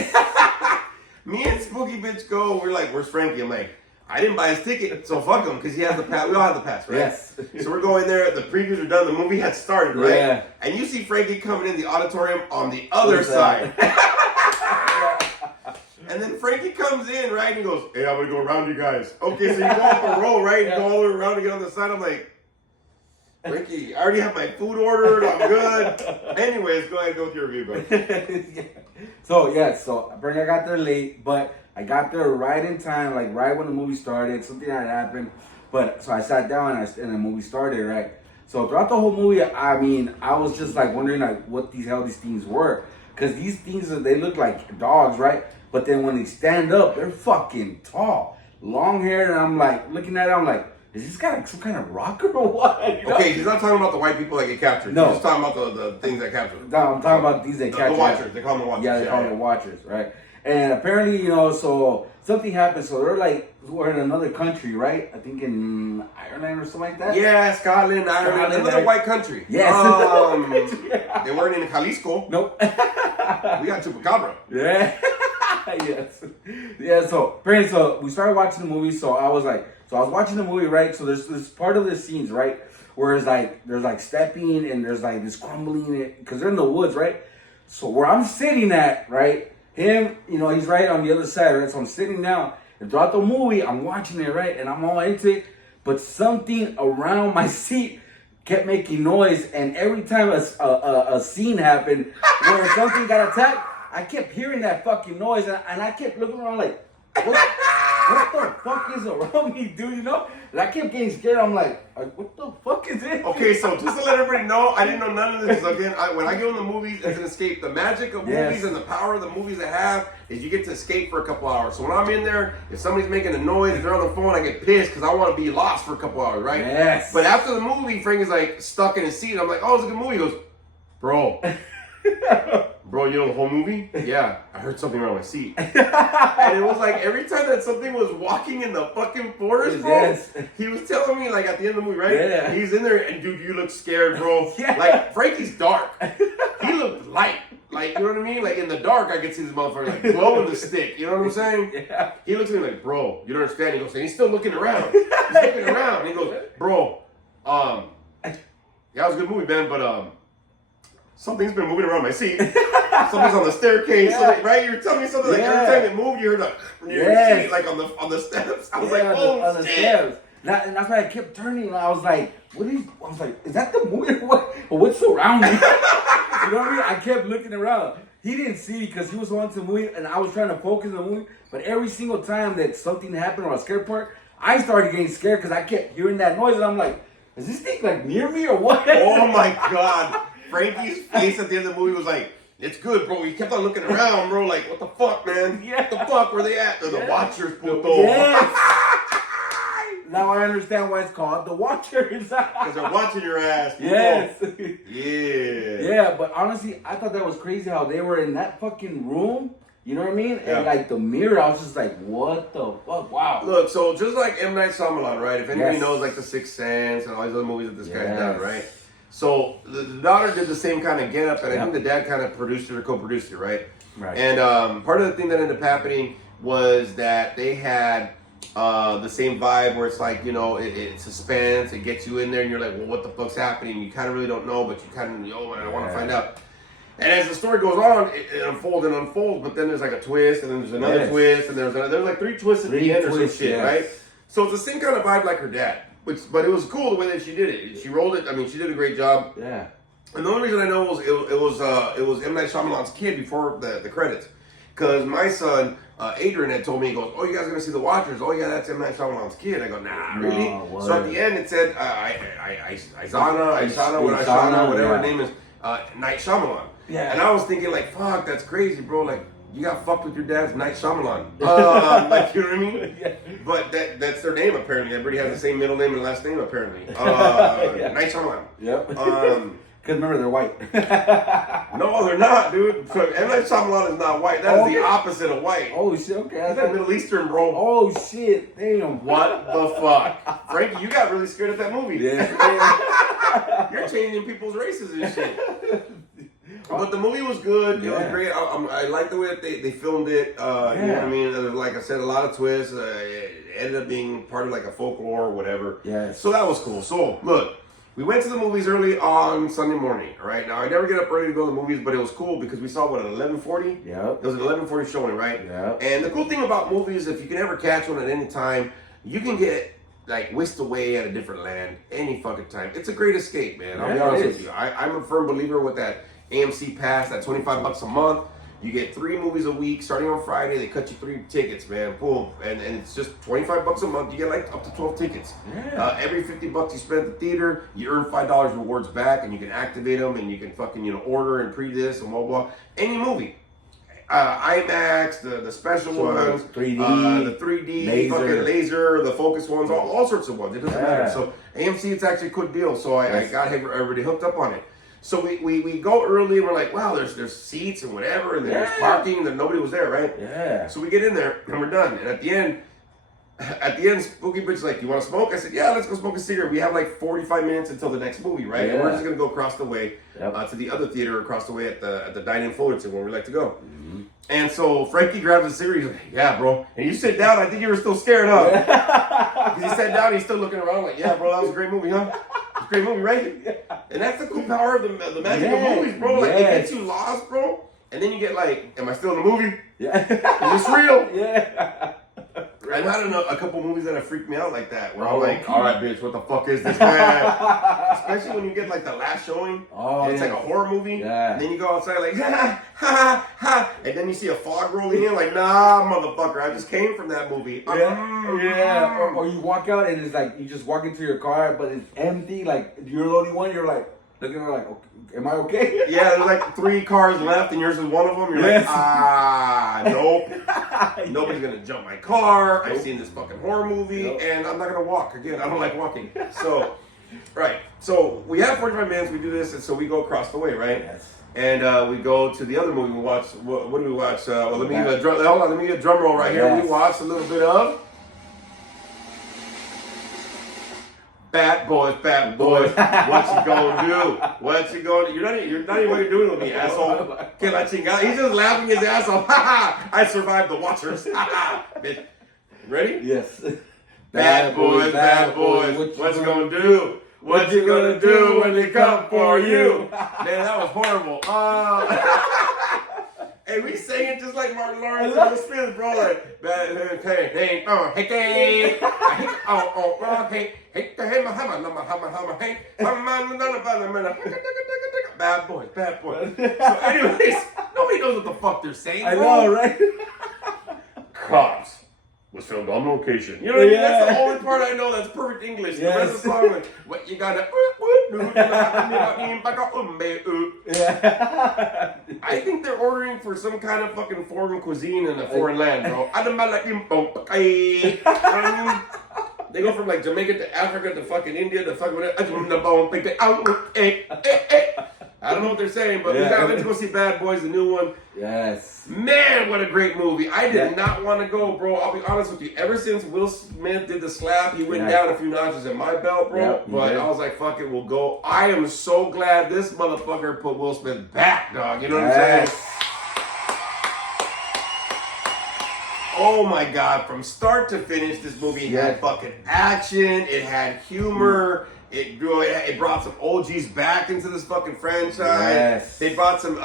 Me and Spooky Bitch go. We're like, where's Frankie? I'm like, I didn't buy his ticket, so fuck him, because he has the pass. We all have the pass, right? Yes. So we're going there. The previews are done. The movie had started, right? Yeah. And you see Frankie coming in the auditorium on the other side. And then Frankie comes in, right? And he goes, hey, I'm going to go around you guys. Okay, so you go up a row, right? You go all the way around to get on the side. I'm like, Frankie, I already have my food ordered. I'm good. Anyways, go ahead and go with your review, bro. So apparently I got there late, but I got there right in time, like right when the movie started. Something had happened, but so I sat down and the movie started, right? So throughout the whole movie, I mean, I was just like wondering like what these things were, because these things they look like dogs, right? But then when they stand up, they're fucking tall, long hair, and I'm like looking at it, I'm like, is this guy like some kind of rocker or what? You know? Okay, he's not talking about the white people that get captured. No. He's just talking about the things that capture them. No, I'm talking about these that catch The Watchers. They call them the Watchers. Yeah, they call them the Watchers, right? And apparently, so something happened. So they're like, we're in another country, right? I think in Ireland or something like that. Yeah, Scotland, Ireland, Scotland, another right. white country. Yes. They weren't in Jalisco. Nope. We got Chupacabra. Yeah. Yes. Yeah, so apparently, so we started watching the movie, so I was watching the movie, right? So there's part of the scenes, right? Where it's like, there's like stepping and there's like this crumbling, because they're in the woods, right? So where I'm sitting at, right? Him, he's right on the other side, right? So I'm sitting down, and throughout the movie, I'm watching it, right? And I'm all into it, but something around my seat kept making noise, and every time a scene happened where something got attacked, I kept hearing that fucking noise, and I kept looking around like, what the fuck is around me, dude? And I kept getting scared. I'm like, what the fuck is it? Okay, so just to let everybody know, I didn't know none of this. Again, when I go in the movies, it's an escape. The magic of movies and the power of the movies they have is you get to escape for a couple hours. So when I'm in there, if somebody's making a noise, if they're on the phone, I get pissed because I want to be lost for a couple hours, right? Yes. But after the movie, Frank is like stuck in his seat. I'm like, oh, it's a good movie. He goes, bro. Bro, you know the whole movie? Yeah, I heard something around my seat. And it was like every time that something was walking in the fucking forest, bro, Yes. he was telling me, like, at the end of the movie, right? Yeah. He's in there, and dude, you look scared, bro. Yeah. Like, Frankie's dark. He looked light. Like, you know what I mean? Like, in the dark, I could see this motherfucker, like, glowing the stick. You know what I'm saying? Yeah. He looks at me like, bro, you don't understand. He goes, and he's still looking around. He's looking around. And he goes, bro, yeah, it was a good movie, man, but, something's been moving around my seat. Something's on the staircase, Yeah. right? You're telling me something like every time it moved, you heard like Yes. seat, like on the steps. I was Yeah, like, oh on the shit. steps. And that's why I kept turning, and I was like, is that the movie? What's around me? You know what I mean? I kept looking around. He didn't see because he was watching the movie, and I was trying to focus on the movie. But every single time that something happened or a scare part, I started getting scared because I kept hearing that noise, and I'm like, is this thing like near me or what? Oh my god. Frankie's face at the end of the movie was like, it's good, bro. He kept on looking around, bro. Like, what the fuck, man? Yeah. What the fuck? Where they at? They're the Watchers, puto. Yes. Now I understand why it's called the Watchers. Because they're watching your ass, puto. Yes. Yeah. Yeah, but honestly, I thought that was crazy how they were in that fucking room. You know what I mean? Yeah. And like the mirror, I was just like, what the fuck? Wow. Look, so just like M. Night Shyamalan, right? If anybody Yes. knows like The Sixth Sense and all these other movies that this guy's Yes. done, right? So the daughter did the same kind of get-up, and I Yep. think the dad kind of produced it or co-produced it, right? Right. And part of the thing that ended up happening was that they had the same vibe where it's like, it's suspense, it gets you in there, and you're like, well, what the fuck's happening? You kind of really don't know, but you kind of, oh, man, I want to find out. And as the story goes on, it unfolds and unfolds, but then there's like a twist, and then there's another Yes. twist, and there's like 3 twists at the end or some shit, yes. right? So it's the same kind of vibe like her dad. But it was cool the way that she did it. She rolled it. I mean, she did a great job. Yeah. And the only reason I know was it was M. Night Shyamalan's kid before the credits, because my son Adrian had told me, he goes, "Oh, you guys are gonna see The Watchers? Oh yeah, that's M. Night Shyamalan's kid." I go, "Nah, really?" No, So at the end it said Aishana, whatever her name is, Night Shyamalan. Yeah. And I was thinking like, "Fuck, that's crazy, bro! Like, you got fucked with your dad's Night Shyamalan." Like, you know what I mean? Yeah. But that's their name apparently. Everybody has the same middle name and last name apparently. Yeah. Night Shyamalan. Yep. Um, Because remember, they're white. no, they're not, dude. So M. Night Shyamalan is not white. That is the opposite of white. Oh, shit. Okay. He's like Middle Eastern, bro. Oh, shit. Damn. What the fuck? Frankie, you got really scared at that movie. Yeah. You're changing people's races and shit. But the movie was good. It was Yeah. great. I like the way that they filmed it. You know what I mean? Like I said, a lot of twists. It ended up being part of like a folklore or whatever. Yes. So that was cool. So, look. We went to the movies early on Sunday morning, all right? Now, I never get up early to go to the movies, but it was cool because we saw, at 11:40? Yep. It was an 11:40 showing, right? Yep. And the cool thing about movies, if you can ever catch one at any time, you can get, like, whisked away at a different land any fucking time. It's a great escape, man. I'll be Yeah, honest it with is. you. I'm a firm believer with that AMC pass, that $25 a month. You get 3 movies a week. Starting on Friday, they cut you 3 tickets, man. Boom. And it's just $25 a month. You get like up to 12 tickets. Yeah. Every $50 you spend at the theater, you earn $5 rewards back, and you can activate them, and you can fucking order and pre this and blah blah. Any movie. IMAX, the special ones, 3D, the 3D, laser. fucking laser, the focus ones, all sorts of ones. It doesn't matter. So AMC, it's actually a good deal. So I got everybody hooked up on it. So we go early and we're like, wow, there's seats and whatever, and there's parking, and nobody was there, right? Yeah. So we get in there and we're done. And at the end, Spooky Bitch is like, you want to smoke? I said, yeah, let's go smoke a cigarette. We have like 45 minutes until the next movie, right? And we're just gonna go across the way to the other theater across the way at the Dine-In Fullerton where we like to go. Mm-hmm. And so Frankie grabs a cigarette. He's like, yeah, bro. And you sit down. I think you were still scared, huh? Because he sat down. He's still looking around like, yeah, bro, that was a great movie, huh? It's a great movie, right? And that's the cool power of the magic of movies, bro. Like, it gets you lost, bro. And then you get like, am I still in the movie? Yeah. Is this real? Yeah. I've had a couple movies that have freaked me out like that, where I'm like, all right, bitch, what the fuck is this, man? Especially when you get like the last showing, and it's like a horror movie, and then you go outside like, ha, ha, ha, and then you see a fog rolling in, like, nah, motherfucker, I just came from that movie. Or you walk out and it's like, you just walk into your car, but it's empty, like, you're the only one, you're like, looking at like, okay, am I okay? Yeah, there's like 3 cars left and yours is one of them. You're like, nope. Nobody's gonna jump my car. I've seen this fucking horror movie and I'm not gonna walk again. I don't like walking. So, right. So we have 45 minutes. We do this, and so we go across the way, right? Yes. And we go to the other movie. We watch. What do we watch? Well, let me get a drum. Hold on. Let me get a drum roll right here. We watched a little bit of Bad Boys, Bad Boys. What you gonna do? What you gonna do? You're not even what you're doing with me, asshole. Que la chingada. He's just laughing his ass off. Ha ha! I survived the Watchers. Ha ha! Bitch. Ready? Yes. Bad boys, bad boys. What you gonna do? What you gonna do when they come for you? Man, that was horrible. Hey, we sang it just like Martin Lawrence and Will Smith, bro. Like, hey, bad boys, bad boys. So, anyways, nobody knows what the fuck they're saying. I know, right? Cops was filmed on location. You know what I mean? That's the only part I know that's perfect English. The rest of the song, like, what you gotta. I think they're ordering for some kind of fucking foreign cuisine in a foreign land, bro. They go from like Jamaica to Africa to fucking India to fucking I don't know what they're saying, but let's go see Bad Boys, the new one. Yes. Man, what a great movie. I did not want to go, bro. I'll be honest with you. Ever since Will Smith did the slap, he went down a few notches in my belt, bro. But I was like, fuck it, we'll go. I am so glad this motherfucker put Will Smith back, dog. You know what I'm saying? Oh my God, from start to finish, this movie had fucking action, it had humor, it brought some OGs back into this fucking franchise. Yes. They brought some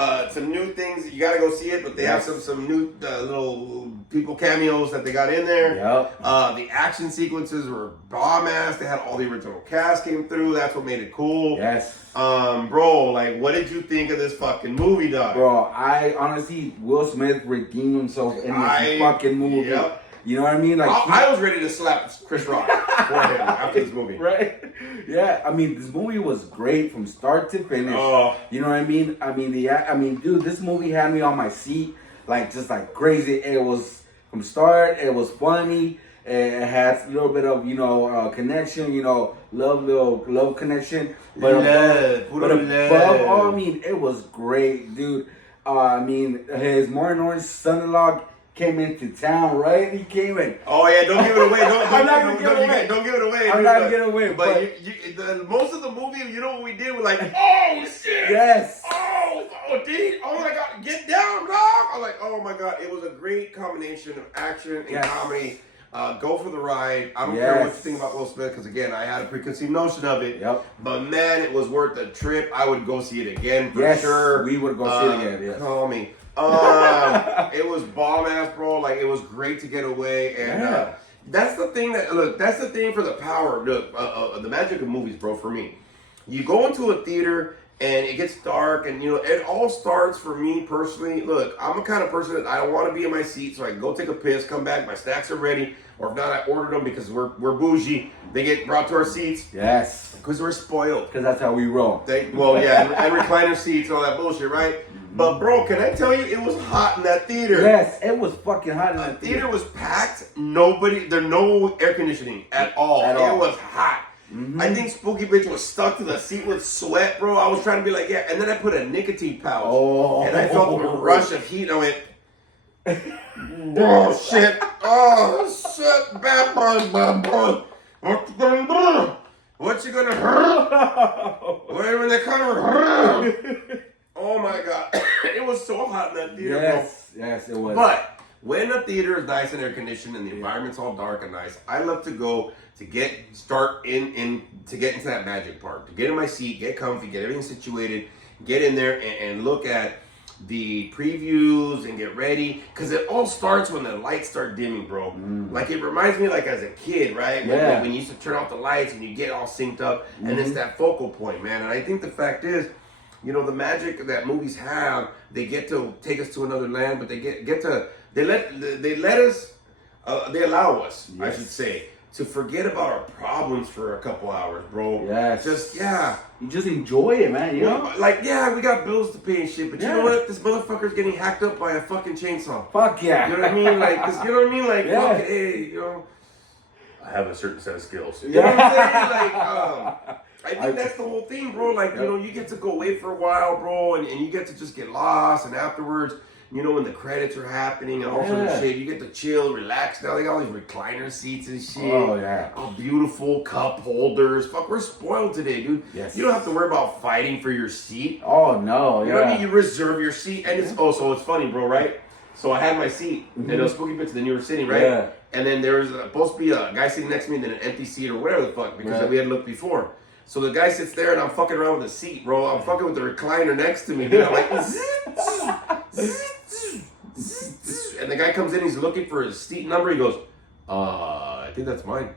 new things. You gotta go see it, but they have some new little people cameos that they got in there. Yep. The action sequences were bomb ass. They had all the original cast came through. That's what made it cool. Yes. Bro, like, what did you think of this fucking movie, dog? Bro, I honestly, Will Smith redeemed himself in this fucking movie. Yep. You know what I mean? Like I was ready to slap Chris Rock for him after this movie. Right? Yeah, I mean, this movie was great from start to finish. Oh. You know what I mean? I mean, dude, this movie had me on my seat, like, just like crazy. It was, from start, it was funny. It had a little bit of, connection, love connection. But above all, I mean, it was great, dude. I mean, his Martin Lawrence son-in-law came into town, right? He came in. Oh yeah, don't give it away. Don't give it away. I'm not gonna give it away. But most of the movie, you know what we did? We're like, oh shit. Yes. Oh, dude. Oh my God, get down, dog. I'm like, oh my God, it was a great combination of action and comedy. Go for the ride. I don't care what you think about Will Smith, because again, I had a preconceived notion of it. Yep. But man, it was worth the trip. I would go see it again for sure. We would go see it again. Yes. Call me. It was bomb ass, bro. Like, it was great to get away, and that's the thing that's the thing for the power, the magic of movies, bro. For me, you go into a theater and it gets dark, and it all starts for me personally. Look, I'm the kind of person that I don't want to be in my seat, so I can go take a piss, come back, my snacks are ready, or if not, I ordered them because we're bougie. They get brought to our seats. Yes. Because we're spoiled. Because that's how we roll. And recliner seats and all that bullshit, right? But bro, can I tell you, it was hot in that theater. Yes, it was fucking hot in that theater. The theater was packed. There's no air conditioning at all. It was hot. I think Spooky Bitch was stuck to the seat with sweat, bro. I was trying to be like, yeah. And then I put a nicotine pouch. Oh. And I felt a rush of heat. And I went, oh, shit. Oh, shit. Bad boy. What you gonna do? What you gonna hurt? Where they come hurt? Oh, my God. It was so hot in that theater, bro. Yes, it was. But when the theater is nice and air conditioned and the environment's all dark and nice, I love to go to get into that magic part, to get in my seat, get comfy, get everything situated, get in there and look at the previews and get ready, because it all starts when the lights start dimming, bro. Like, it reminds me like as a kid, right? When you used to turn off the lights and you get all synced up, and it's that focal point, man. And I think the fact is, you know, the magic that movies have, they get to take us to another land, but they allow us, I should say, to forget about our problems for a couple hours, bro. Yes. You just enjoy it, man, you know? Like, yeah, we got bills to pay and shit, but you know what? This motherfucker's getting hacked up by a fucking chainsaw. Fuck yeah. You know what I mean? Like, 'cause you know what I mean? Like, Yeah. fuck, hey, you know, I have a certain set of skills. You know what I'm saying? Like, I think that's the whole thing, bro. Like, you know, you get to go away for a while, bro, and you get to just get lost, and afterwards, you know, when the credits are happening and all sorts of shit, you get to chill, relax. Now they got all these recliner seats and shit. Oh, yeah. All beautiful cup holders. Fuck, we're spoiled today, dude. Yes. You don't have to worry about fighting for your seat. Oh, no, You know what I mean? You reserve your seat. And it's, so it's funny, bro, right? So I had my seat, and it was Spooky Bitch, then you were sitting, right? Yeah. And then there was supposed to be a guy sitting next to me, and then an empty seat or whatever the fuck, because we had looked before. So the guy sits there, and I'm fucking around with the seat, bro. I'm fucking with the recliner next to me, dude. I'm like, and the guy comes in, he's looking for his seat number. He goes, I think that's mine.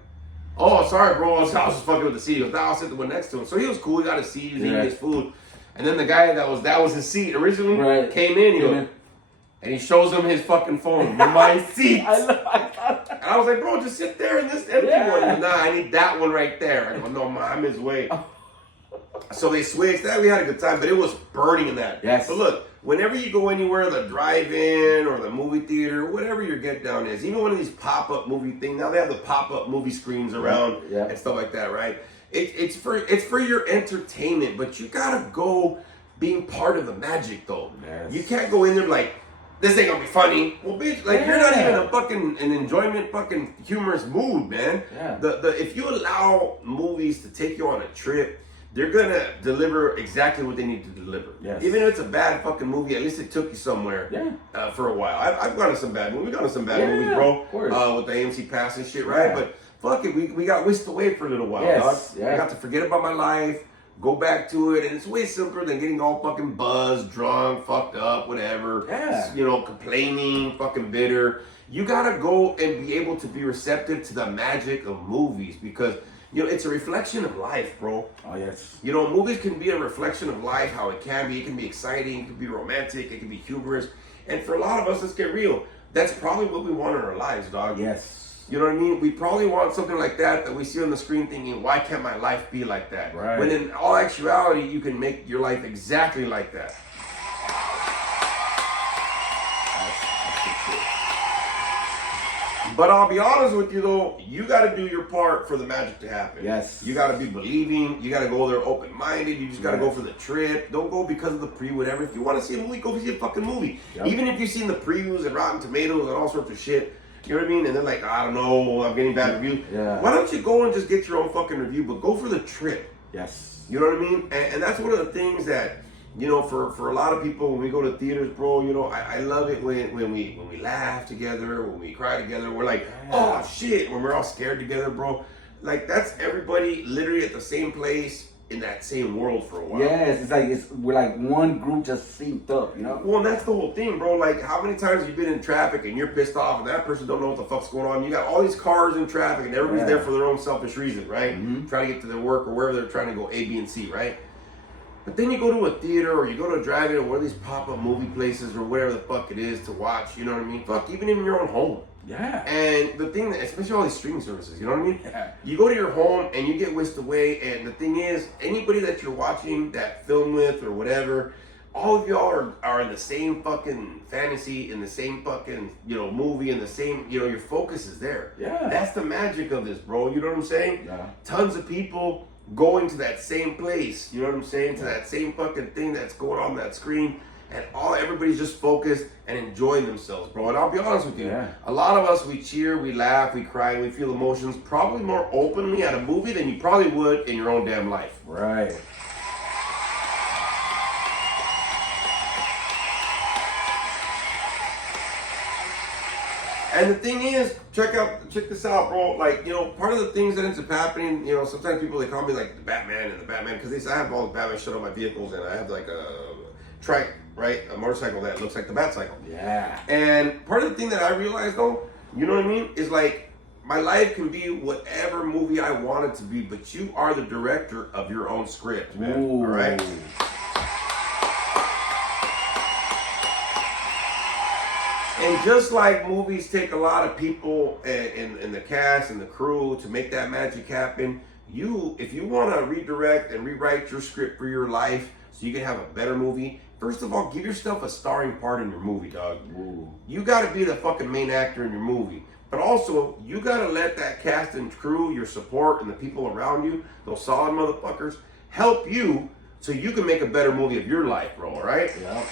Oh, sorry, bro. I was just fucking with the seat. He goes, I'll sit the one next to him. So he was cool. He got his seat. He was eating his food. And then the guy that was his seat originally came in. He goes, and he shows him his fucking phone. My seat. And I was like, bro, just sit there in this empty one. He goes, nah, I need that one right there. I go, no, I'm his way. So they switched. We had a good time, but it was burning in that. Yes. So look, whenever you go anywhere, the drive-in or the movie theater, whatever your get down is, even one of these pop-up movie things, now they have the pop-up movie screens around and stuff like that, right? It's for your entertainment, but you gotta go being part of the magic, though. Yes. You can't go in there like, this ain't gonna be funny. Well, bitch, like you're not even an enjoyment, fucking humorous mood, man. Yeah. If you allow movies to take you on a trip, they're gonna deliver exactly what they need to deliver. Yes. Even if it's a bad fucking movie, at least it took you somewhere. For a while. I've gone to some bad movies. We've gone to some bad movies, bro. Of course. With the AMC Pass and shit, right? But fuck it, we got whisked away for a little while, dog. I got to forget about my life, go back to it, and it's way simpler than getting all fucking buzzed, drunk, fucked up, whatever. You know, complaining, fucking bitter. You gotta go and be able to be receptive to the magic of movies, because you know, it's a reflection of life, bro. Oh, yes. You know, movies can be a reflection of life, how it can be. It can be exciting, it can be romantic, it can be humorous. And for a lot of us, let's get real, that's probably what we want in our lives, dog. Yes. You know what I mean? We probably want something like that we see on the screen thinking, why can't my life be like that? Right. When in all actuality, you can make your life exactly like that. But I'll be honest with you though, you gotta do your part for the magic to happen. Yes. You gotta be believing, you gotta go there open-minded, you just gotta go for the trip. Don't go because of the whatever. If you wanna see a movie, go see a fucking movie. Even if you've seen the previews and Rotten Tomatoes and all sorts of shit, you know what I mean? And they're like, I don't know, I'm getting bad reviews. Why don't you go and just get your own fucking review, but go for the trip. Yes. You know what I mean? And that's one of the things that, you know, for a lot of people, when we go to theaters, bro, you know, I love it when we laugh together, when we cry together. We're like, oh shit, when we're all scared together, bro. Like, that's everybody literally at the same place in that same world for a while. Yes, it's like we're like one group just synced up, you know? Well, and that's the whole thing, bro. Like, how many times have you been in traffic and you're pissed off and that person don't know what the fuck's going on? You got all these cars in traffic and everybody's there for their own selfish reason, right? Trying to get to their work or wherever they're trying to go, A, B, and C, right? But then you go to a theater or you go to a drive-in or one of these pop-up movie places or whatever the fuck it is to watch, you know what I mean? Fuck, even in your own home. Yeah. And the thing that, especially all these streaming services, you know what I mean? You go to your home and you get whisked away, and the thing is, anybody that you're watching that film with or whatever, all of y'all are in the same fucking fantasy, in the same fucking, movie, in the same, your focus is there. Yeah. That's the magic of this, bro. You know what I'm saying? Yeah. Tons of people going to that same place, you know what I'm saying? To that same fucking thing that's going on that screen. And everybody's just focused and enjoying themselves, bro. And I'll be honest with you, a lot of us, we cheer, we laugh, we cry, we feel emotions probably more openly at a movie than you probably would in your own damn life. Right. And the thing is, check this out, bro. Like, part of the things that ends up happening, sometimes people, they call me like the Batman, because I have all the Batman shit on my vehicles, and I have like a trike, right? A motorcycle that looks like the Batcycle. Yeah. And part of the thing that I realized, though, you know what I mean, is like, my life can be whatever movie I want it to be, but you are the director of your own script, man. Ooh. All right? And just like movies take a lot of people in the cast and the crew to make that magic happen, if you want to redirect and rewrite your script for your life so you can have a better movie, first of all, give yourself a starring part in your movie, dog. Ooh. You got to be the fucking main actor in your movie. But also, you got to let that cast and crew, your support, and the people around you, those solid motherfuckers, help you so you can make a better movie of your life, bro, all right? Yep.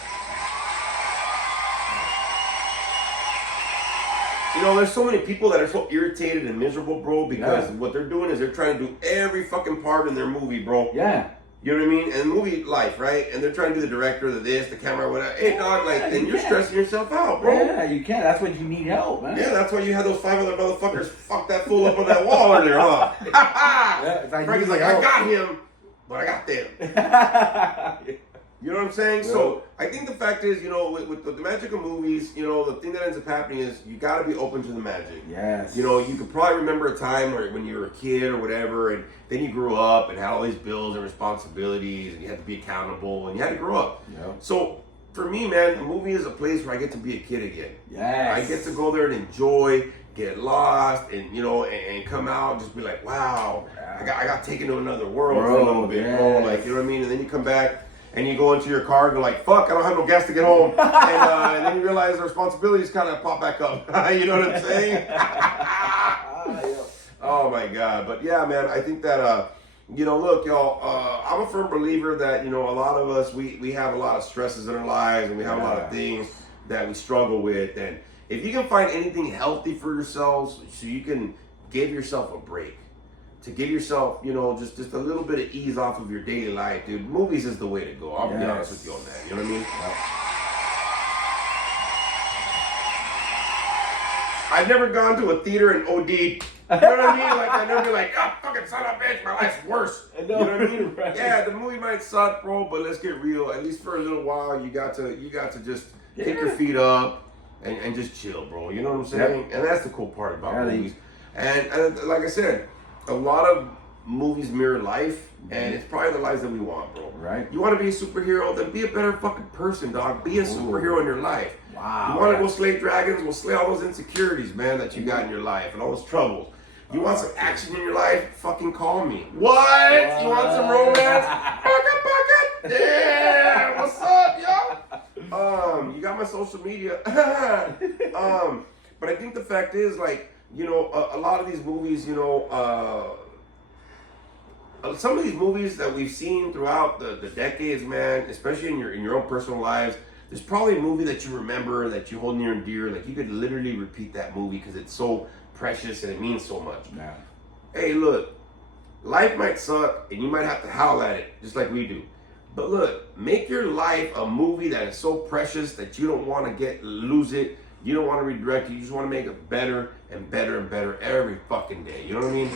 There's so many people that are so irritated and miserable, bro, because what they're doing is they're trying to do every fucking part in their movie, bro. Yeah. You know what I mean? And movie life, right? And they're trying to do the director, the camera, whatever. Hey, dog, then you're stressing yourself out, bro. Yeah, you can. That's when you need help, man. Yeah, that's why you had those 5 other motherfuckers fuck that fool up on that wall earlier, huh? Yeah, it's like Frankie's like, I got him, but I got them. You know what I'm saying? Yeah. So I think the fact is, with the magic of movies, the thing that ends up happening is you got to be open to the magic. Yes. You could probably remember a time when you were a kid or whatever, and then you grew up and had all these bills and responsibilities, and you had to be accountable, and you had to grow up. Yep. So for me, man, the movie is a place where I get to be a kid again. Yes. I get to go there and enjoy, get lost, and and come out and just be like, wow, I got taken to another world for a little bit, bro. Like, you know what I mean? And then you come back. And you go into your car and go like, fuck, I don't have no gas to get home. And then you realize the responsibilities kind of pop back up. You know what I'm saying? Oh my God. But yeah, man, I think that, look, y'all, I'm a firm believer that, a lot of us, we have a lot of stresses in our lives, and we have a lot of things that we struggle with. And if you can find anything healthy for yourselves so you can give yourself a break, to give yourself, just a little bit of ease off of your daily life, dude, movies is the way to go. I'll be honest with you on that. You know what I mean? Yep. I've never gone to a theater and OD'd. You know what I mean? Like, I've never been like, oh, fucking son of a bitch, my life's worse. You know what I mean? Right. Yeah, the movie might suck, bro, but let's get real. At least for a little while, you got to just kick your feet up and just chill, bro. You know what I'm saying? Yep. And that's the cool part about movies. And like I said, a lot of movies mirror life, and it's probably the lives that we want, bro. Right. You want to be a superhero, then be a better fucking person, dog. Be a superhero in your life. Wow. You want to go slay dragons? Well, slay all those insecurities, man, that you got in your life and all those troubles. You want some action in your life? Fucking call me. What? You want some romance? Bucket. Yeah. What's up, yo? You got my social media. But I think the fact is, like, a lot of these movies, some of these movies that we've seen throughout the decades, man, especially in your own personal lives, there's probably a movie that you remember, that you hold near and dear. Like, you could literally repeat that movie because it's so precious and it means so much. Yeah. Hey, look, life might suck and you might have to howl at it just like we do. But look, make your life a movie that is so precious that you don't want to lose it. You don't want to redirect it. You just want to make it better and better and better every fucking day. You know what I mean?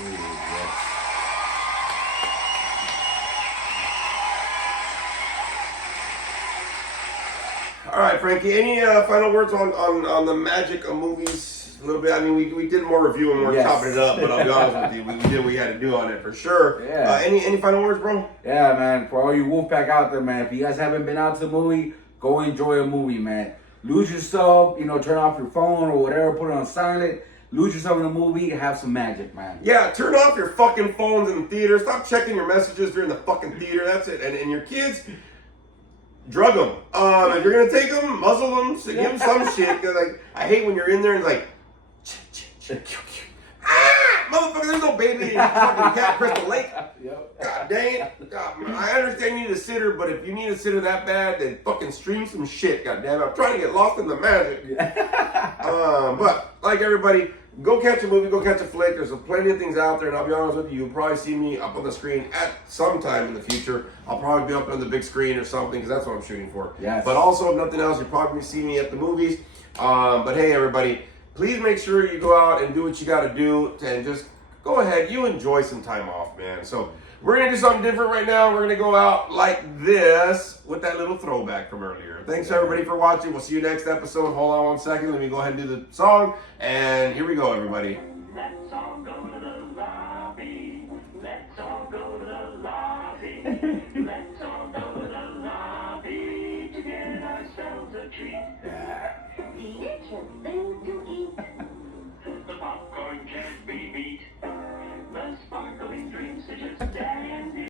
All right, Frankie. Any final words on the magic of movies? A little bit. I mean, we did more reviewing, more chopping it up. But I'll be honest with you, we did what we had to do on it for sure. Yeah. Any final words, bro? Yeah, man. For all you Wolfpack out there, man. If you guys haven't been out to a movie, go enjoy a movie, man. Lose yourself. Turn off your phone or whatever. Put it on silent. Lose yourself in a movie and have some magic, man. Yeah, turn off your fucking phones in the theater. Stop checking your messages during the fucking theater. That's it. And your kids, drug them. If you're gonna take them, muzzle them, so give them some shit. Cause like I hate when you're in there and it's like, motherfucker, there's no baby in fucking Cat Crystal Lake. Yep. God dang it. God, man, I understand you need a sitter, but if you need a sitter that bad, then fucking stream some shit. God damn it, I'm trying to get lost in the magic. But like everybody, go catch a movie, go catch a flick. There's plenty of things out there, and I'll be honest with you, you'll probably see me up on the screen at some time in the future. I'll probably be up on the big screen or something, because that's what I'm shooting for. Yes. But also, if nothing else, you'll probably see me at the movies. But hey, everybody, please make sure you go out and do what you got to do, and just go ahead, you enjoy some time off, man. So we're going to do something different right now. We're going to go out like this with that little throwback from earlier. Thanks, everybody, for watching. We'll see you next episode. Hold on 1 second. Let me go ahead and do the song. And here we go, everybody. Let's all go to the lobby. Let's all go to the lobby.